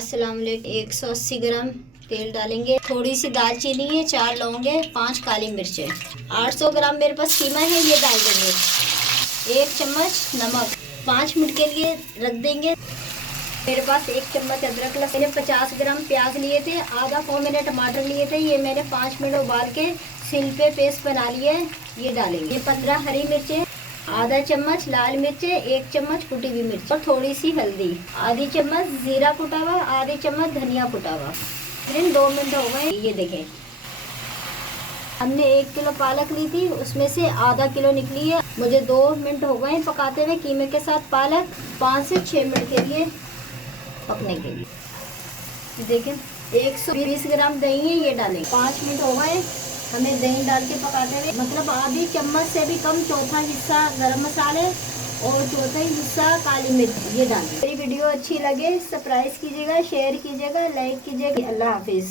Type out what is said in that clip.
अस्सलाम वालेकुम। 180 ग्राम तेल डालेंगे। थोड़ी सी दालचीनी है, 4 लौंग है, 5 काली मिर्च है। 800 ग्राम मेरे पास कीमा है, ये डाल देंगे। 1 चम्मच नमक। 5 मिनट के लिए रख देंगे। मेरे पास 1 चम्मच अदरक लहसुन। मैंने 50 ग्राम प्याज लिए थे, आधा पाव मैंने टमाटर लिए थे, ये मैंने 5 मिनट उबाल के सिल पे पेस्ट बना लिया है, ये डालेंगे। 15 हरी मिर्चें, आधा चम्मच लाल मिर्च, 1 चम्मच कुटी हुई मिर्च और थोड़ी सी हल्दी, आधी चम्मच जीरा कुटा हुआ, आधी चम्मच धनिया कुटा हुआ। फिर 2 मिनट हो गए, ये देखें। हमने 1 किलो पालक ली थी, उसमें से आधा किलो निकली है। मुझे 2 मिनट हो गए पकाते हुए कीमे के साथ पालक। 5 से 6 मिनट के लिए पकने के लिए देखें। 120 ग्राम दही है, ये डालें। 5 मिनट हो गए हमें दही डाल के पकाते हुए, मतलब आधी चम्मच से भी कम, चौथा हिस्सा गरम मसाले और चौथा हिस्सा काली मिर्च, ये डालें। मेरी वीडियो अच्छी लगे सब्सक्राइब कीजिएगा, शेयर कीजिएगा, लाइक कीजिएगा। अल्लाह हाफिज।